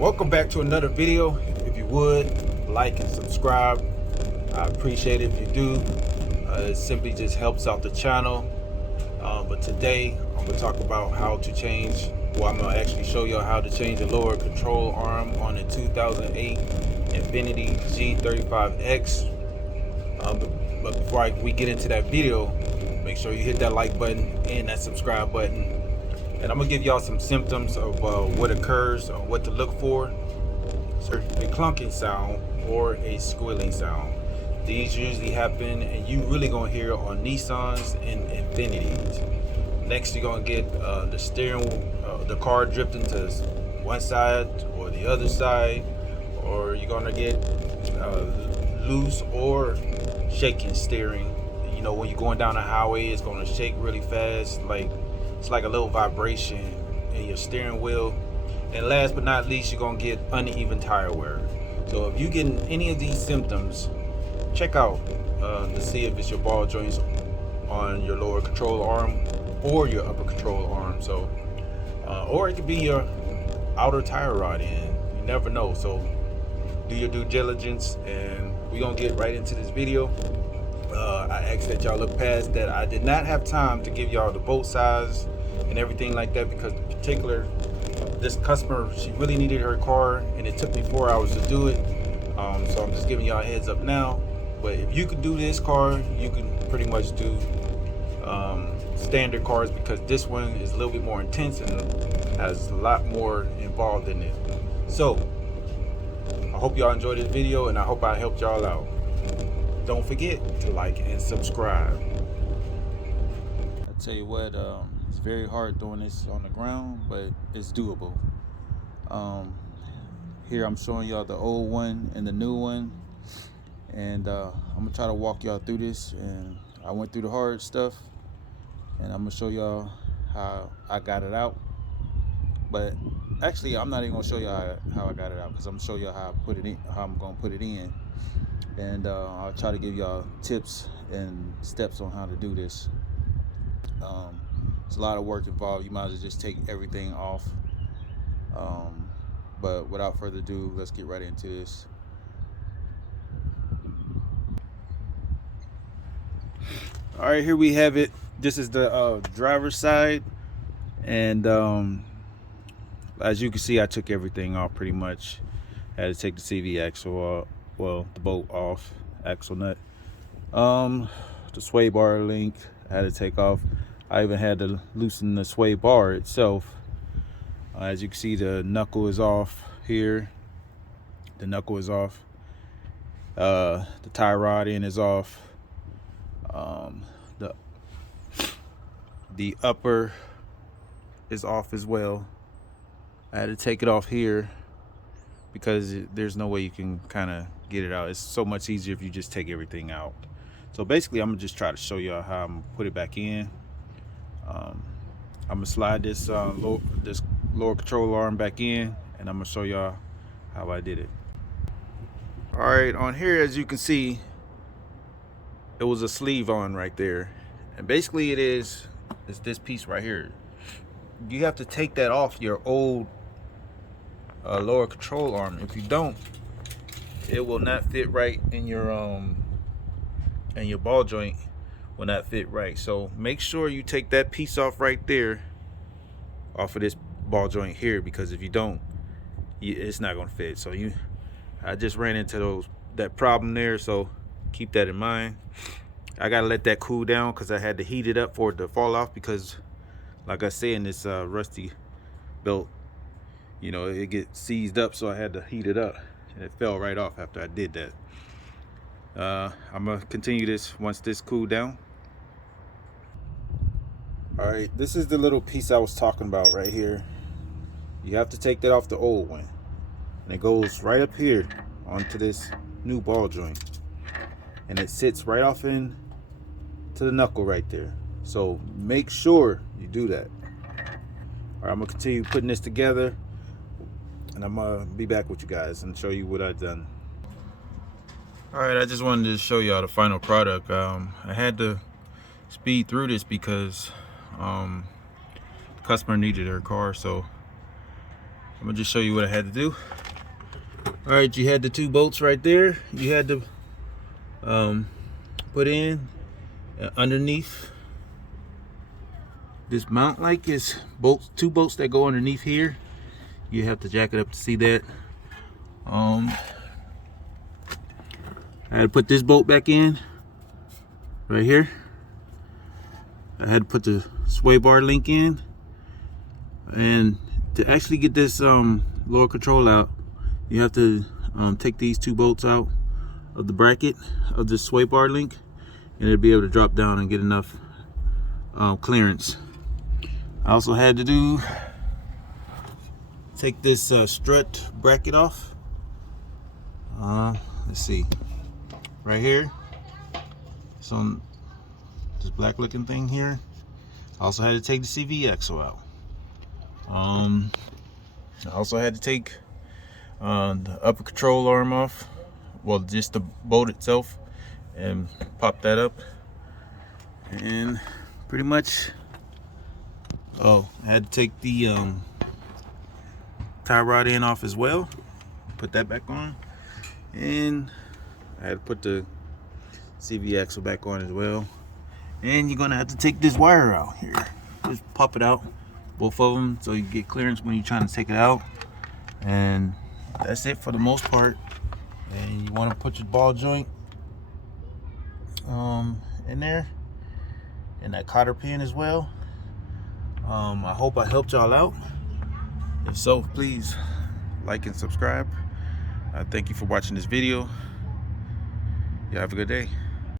Welcome back to another video. If you would like and subscribe, I appreciate it if you do. It simply just helps out the channel. But today I'm going to talk about how to change, I'm going to actually show you how to change the lower control arm on the 2008 Infiniti G35X. But before we get into that video, make sure you hit that like button and that subscribe button. And I'm gonna give y'all some symptoms of what occurs, what to look for. So a clunking sound or a squealing sound. These usually happen, and you really gonna hear on Nissans and Infinitis. Next, you're gonna get the steering, the car drifting to one side or the other side, or you're gonna get loose or shaking steering. You know, when you're going down the highway, it's gonna shake really fast, it's like a little vibration in your steering wheel. And last but not least, you're gonna get uneven tire wear. So if you get any of these symptoms, check out to see if it's your ball joints on your lower control arm or your upper control arm. So, or it could be your outer tire rod end. You never know. So do your due diligence, and we're gonna get right into this video. I asked that y'all look past that. I did not have time to give y'all the bolt size and everything like that because this customer, she really needed her car and it took me 4 hours to do it. So I'm just giving y'all a heads up now. But if you can do this car, you can pretty much do standard cars, because this one is a little bit more intense and has a lot more involved in it. So I hope y'all enjoyed this video, and I hope I helped y'all out. Don't forget to like and subscribe. I tell you what, it's very hard doing this on the ground, but it's doable. Here I'm showing y'all the old one and the new one, and I'm gonna try to walk y'all through this. And I went through the hard stuff, and I'm gonna show y'all how I got it out. But actually, I'm not even gonna show y'all how I got it out, because I'm gonna show y'all how I put it in, how I'm gonna put it in. And I'll try to give y'all tips and steps on how to do this. It's a lot of work involved. You might as well just take everything off. But without further ado, let's get right into this. All right, here we have it. This is the driver's side, and as you can see, I took everything off pretty much. I had to take the CV axle off. Well, the bolt off, axle nut, the sway bar link I had to take off. I even had to loosen the sway bar itself. As you can see, the knuckle is off here. The knuckle is off. The tie rod end is off. The upper is off as well. I had to take it off here because there's no way you can kind of get it out. It's so much easier if you just take everything out. So basically, I'm gonna just try to show y'all how I'm gonna put it back in. I'm gonna slide this lower control arm back in, and I'm gonna show y'all how I did it. All right, on here, as you can see, it was a sleeve on right there, and basically it's this piece right here. You have to take that off your old lower control arm. If you don't, it will not fit right in your and your ball joint will not fit right. So make sure you take that piece off right there, off of this ball joint here, because if you don't, it's not gonna fit. So I just ran into that problem there, so keep that in mind. I gotta let that cool down because I had to heat it up for it to fall off, because like I said, in this rusty belt, you know, it gets seized up, so I had to heat it up, and it fell right off after I did that. I'm gonna continue this once this cooled down. All right, this is the little piece I was talking about right here. You have to take that off the old one, and it goes right up here onto this new ball joint, and it sits right off in to the knuckle right there. So make sure you do that. All right, I'm gonna continue putting this together, and I'm gonna be back with you guys and show you what I've done. All right, I just wanted to show y'all the final product. I had to speed through this because the customer needed her car, so I'm gonna just show you what I had to do. All right, you had the 2 bolts right there. You had to put in underneath this mount, like it's bolts, 2 bolts that go underneath here. You have to jack it up to see that. I had to put this bolt back in right here. I had to put the sway bar link in, and to actually get this lower control out, you have to take these 2 bolts out of the bracket of the sway bar link, and it'll be able to drop down and get enough clearance. I also had to take this strut bracket off. Let's see, right here, some this black looking thing here. I also had to take the CV axle out. I also had to take the upper control arm off, well, just the bolt itself, and pop that up. And pretty much, I had to take the tie rod end off as well, put that back on, and I had to put the CV axle back on as well. And you're gonna have to take this wire out here. Just pop it out, both of them, so you get clearance when you're trying to take it out. And that's it for the most part. And you want to put your ball joint in there, and that cotter pin as well. I hope I helped y'all out. If so, please like and subscribe. Thank you for watching this video. You have a good day.